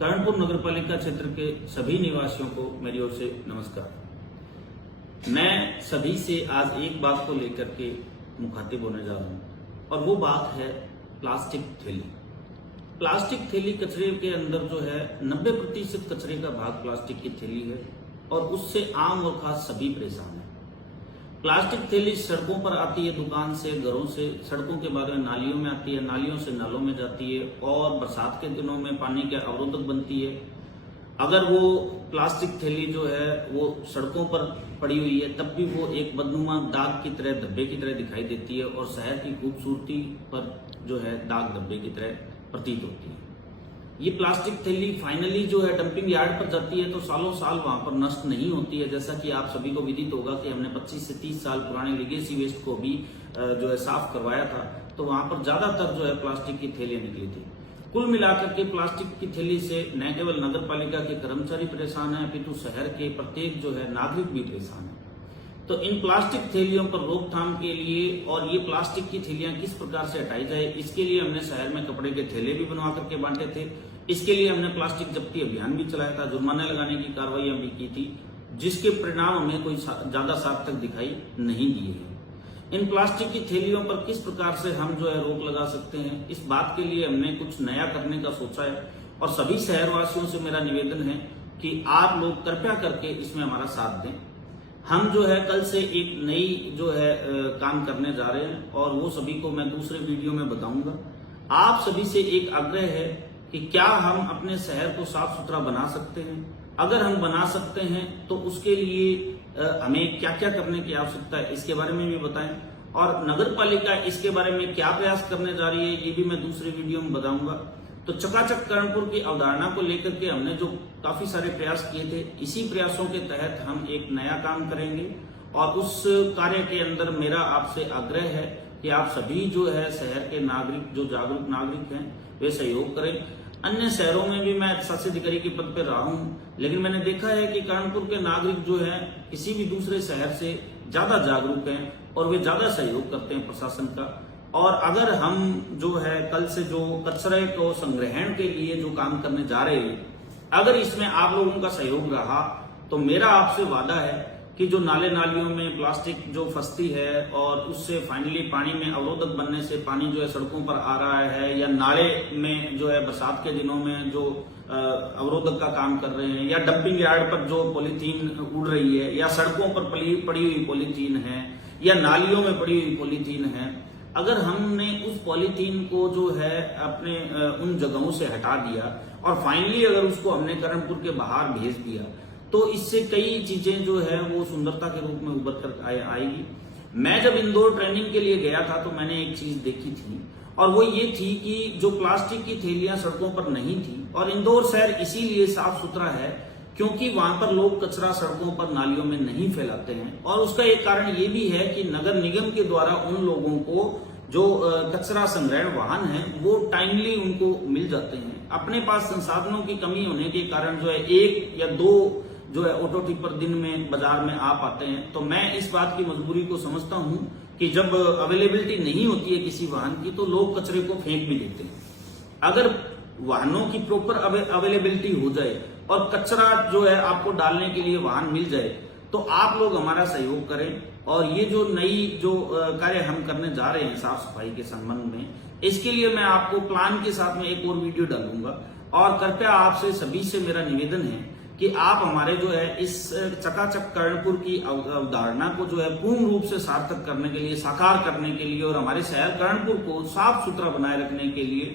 कर्णपुर नगरपालिका क्षेत्र के सभी निवासियों को मेरी ओर से नमस्कार। मैं सभी से आज एक बात को लेकर के मुखातिब होने जा रहा हूं और वो बात है प्लास्टिक थैली। प्लास्टिक थैली कचरे के अंदर जो है 90% कचरे का भाग प्लास्टिक की थैली है और उससे आम और खास सभी परेशान हैं। प्लास्टिक थैली सड़कों पर आती है, दुकान से, घरों से, सड़कों के बाद में नालियों में आती है, नालियों से नालों में जाती है और बरसात के दिनों में पानी के अवरोधक बनती है। अगर वो प्लास्टिक थैली जो है वो सड़कों पर पड़ी हुई है तब भी वो एक बदनुमा दाग की तरह, धब्बे की तरह दिखाई देती है और शहर की खूबसूरती पर जो है दाग धब्बे की तरह प्रतीत होती है। ये प्लास्टिक थैली फाइनली जो है डंपिंग यार्ड पर जाती है तो सालों साल वहां पर नष्ट नहीं होती है। जैसा कि आप सभी को विदित होगा कि हमने 25 से 30 साल पुराने लीगेसी वेस्ट को भी जो है साफ करवाया था, तो वहां पर ज्यादातर जो है प्लास्टिक की थैलियां निकली थी। कुल मिलाकर के प्लास्टिक की थैली से न केवल नगर पालिका के कर्मचारी परेशान है अपितु शहर के प्रत्येक जो है नागरिक भी परेशान है। तो इन प्लास्टिक थैलियों पर रोकथाम के लिए और ये प्लास्टिक की थैलियां किस प्रकार से हटाई जाए, इसके लिए हमने शहर में कपड़े के थैले भी बनवा करके बांटे थे। इसके लिए हमने प्लास्टिक जब्ती अभियान भी चलाया था, जुर्माने लगाने की कार्रवाई भी की थी, जिसके परिणाम हमें कोई ज्यादा सार्थक दिखाई नहीं दिए हैं। इन प्लास्टिक की थैलियों पर किस प्रकार से हम जो है रोक लगा सकते हैं, इस बात के लिए हमने कुछ नया करने का सोचा है और सभी शहरवासियों से मेरा निवेदन है कि आप लोग कृपया करके इसमें हमारा साथ दें। हम जो है कल से एक नई जो है काम करने जा रहे हैं और वो सभी को मैं दूसरे वीडियो में बताऊंगा। आप सभी से एक आग्रह है कि क्या हम अपने शहर को साफ सुथरा बना सकते हैं। अगर हम बना सकते हैं तो उसके लिए हमें क्या क्या करने की आवश्यकता है इसके बारे में भी बताएं और नगर पालिका इसके बारे में क्या प्रयास करने जा रही है ये भी मैं दूसरे वीडियो में बताऊंगा। तो चकाचक कर्णपुर की अवधारणा को लेकर के हमने जो काफी सारे प्रयास किए थे, इसी प्रयासों के तहत हम एक नया काम करेंगे और उस कार्य के अंदर मेरा आपसे आग्रह है कि आप सभी जो है शहर के नागरिक, जो जागरूक नागरिक हैं, वे सहयोग करें। अन्य शहरों में भी मैं शासी अधिकारी के पद पर रहा हूं, लेकिन मैंने देखा है कि कर्णपुर के नागरिक जो है किसी भी दूसरे शहर से ज्यादा जागरूक हैं और वे ज्यादा सहयोग करते हैं प्रशासन का। और अगर हम जो है कल से जो कचरे को संग्रहण के लिए जो काम करने जा रहे हैं, अगर इसमें आप लोगों का सहयोग रहा तो मेरा आपसे वादा है कि जो नाले नालियों में प्लास्टिक जो फंसती है और उससे फाइनली पानी में अवरोधक बनने से पानी जो है सड़कों पर आ रहा है, या नाले में जो है बरसात के दिनों में जो अवरोधक का काम कर रहे हैं, या डंपिंग यार्ड पर जो पॉलीथीन उड़ रही है, या सड़कों पर पड़ी हुई पॉलीथीन है, या नालियों में पड़ी हुई पॉलीथीन है, अगर हमने उस पॉलीथीन को जो है अपने उन जगहों से हटा दिया और फाइनली अगर उसको हमने कर्णपुर के बाहर भेज दिया तो इससे कई चीजें जो है वो सुंदरता के रूप में उभर कर आएगी। मैं जब इंदौर ट्रेनिंग के लिए गया था तो मैंने एक चीज देखी थी और वो ये थी कि जो प्लास्टिक की थैलियां सड़कों पर नहीं थी, और इंदौर शहर इसीलिए साफ सुथरा है क्योंकि वहां पर लोग कचरा सड़कों पर, नालियों में नहीं फैलाते हैं। और उसका एक कारण ये भी है कि नगर निगम के द्वारा उन लोगों को जो कचरा संग्रहण वाहन है वो टाइमली उनको मिल जाते हैं। अपने पास संसाधनों की कमी होने के कारण जो है 1 या 2 जो है ऑटो टिपर दिन में बाजार में आ पाते हैं। तो मैं इस बात की मजबूरी को समझता हूं कि जब अवेलेबिलिटी नहीं होती है किसी वाहन की तो लोग कचरे को फेंक भी देते हैं। अगर वाहनों की प्रॉपर अवेलेबिलिटी हो जाए और कचरा जो है आपको डालने के लिए वाहन मिल जाए तो आप लोग हमारा सहयोग करें। और ये जो नई जो कार्य हम करने जा रहे हैं साफ सफाई के संबंध में, इसके लिए मैं आपको प्लान के साथ में एक और वीडियो डालूंगा। और कृपया आपसे सभी से मेरा निवेदन है कि आप हमारे जो है इस चकाचक कर्णपुर की अवधारणा को जो है पूर्ण रूप से सार्थक करने के लिए, साकार करने के लिए और हमारे शहर कर्णपुर को साफ सुथरा बनाए रखने के लिए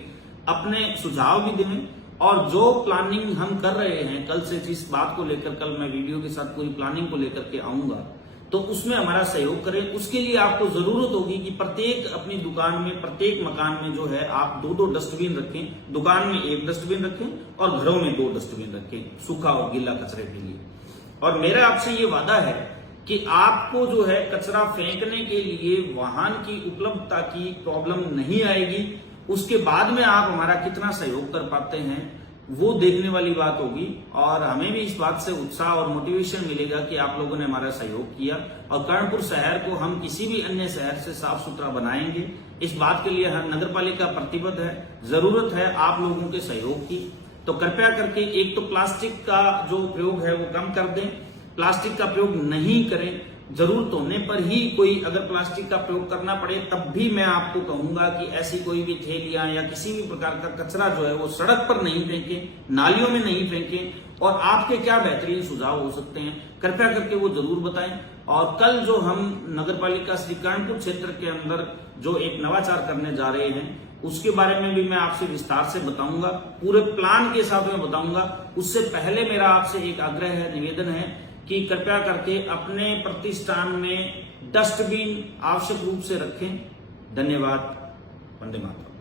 अपने सुझाव भी दें। और जो प्लानिंग हम कर रहे हैं कल से, जिस बात को लेकर कल मैं वीडियो के साथ पूरी प्लानिंग को लेकर के आऊंगा, तो उसमें हमारा सहयोग करें। उसके लिए आपको जरूरत होगी कि प्रत्येक अपनी दुकान में, प्रत्येक मकान में जो है आप 2-2 डस्टबिन रखें। दुकान में 1 डस्टबिन रखें और घरों में 2 डस्टबिन रखें, सूखा और गीला कचरे के लिए। और मेरा आपसे ये वादा है कि आपको जो है कचरा फेंकने के लिए वाहन की उपलब्धता की प्रॉब्लम नहीं आएगी। उसके बाद में आप हमारा कितना सहयोग कर पाते हैं वो देखने वाली बात होगी और हमें भी इस बात से उत्साह और मोटिवेशन मिलेगा कि आप लोगों ने हमारा सहयोग किया और कर्णपुर शहर को हम किसी भी अन्य शहर से साफ सुथरा बनाएंगे। इस बात के लिए हर नगर पालिका प्रतिबद्ध है। जरूरत है आप लोगों के सहयोग की। तो कृपया करके एक तो प्लास्टिक का जो प्रयोग है वो कम कर दें, प्लास्टिक का प्रयोग नहीं करें। जरूरत होने पर ही कोई अगर प्लास्टिक का प्रयोग करना पड़े तब भी मैं आपको कहूंगा कि ऐसी कोई भी थैलियां या किसी भी प्रकार का कचरा जो है वो सड़क पर नहीं फेंकें, नालियों में नहीं फेंकें। और आपके क्या बेहतरीन सुझाव हो सकते हैं कृपया करके वो जरूर बताएं। और कल जो हम नगरपालिका श्री कर्णपुर क्षेत्र के अंदर जो एक नवाचार करने जा रहे हैं उसके बारे में भी मैं आपसे विस्तार से बताऊंगा, पूरे प्लान के साथ में बताऊंगा। उससे पहले मेरा आपसे एक आग्रह है, निवेदन है कि कृपया करके अपने प्रतिष्ठान में डस्टबिन आवश्यक रूप से रखें। धन्यवाद। वंदे मातरम।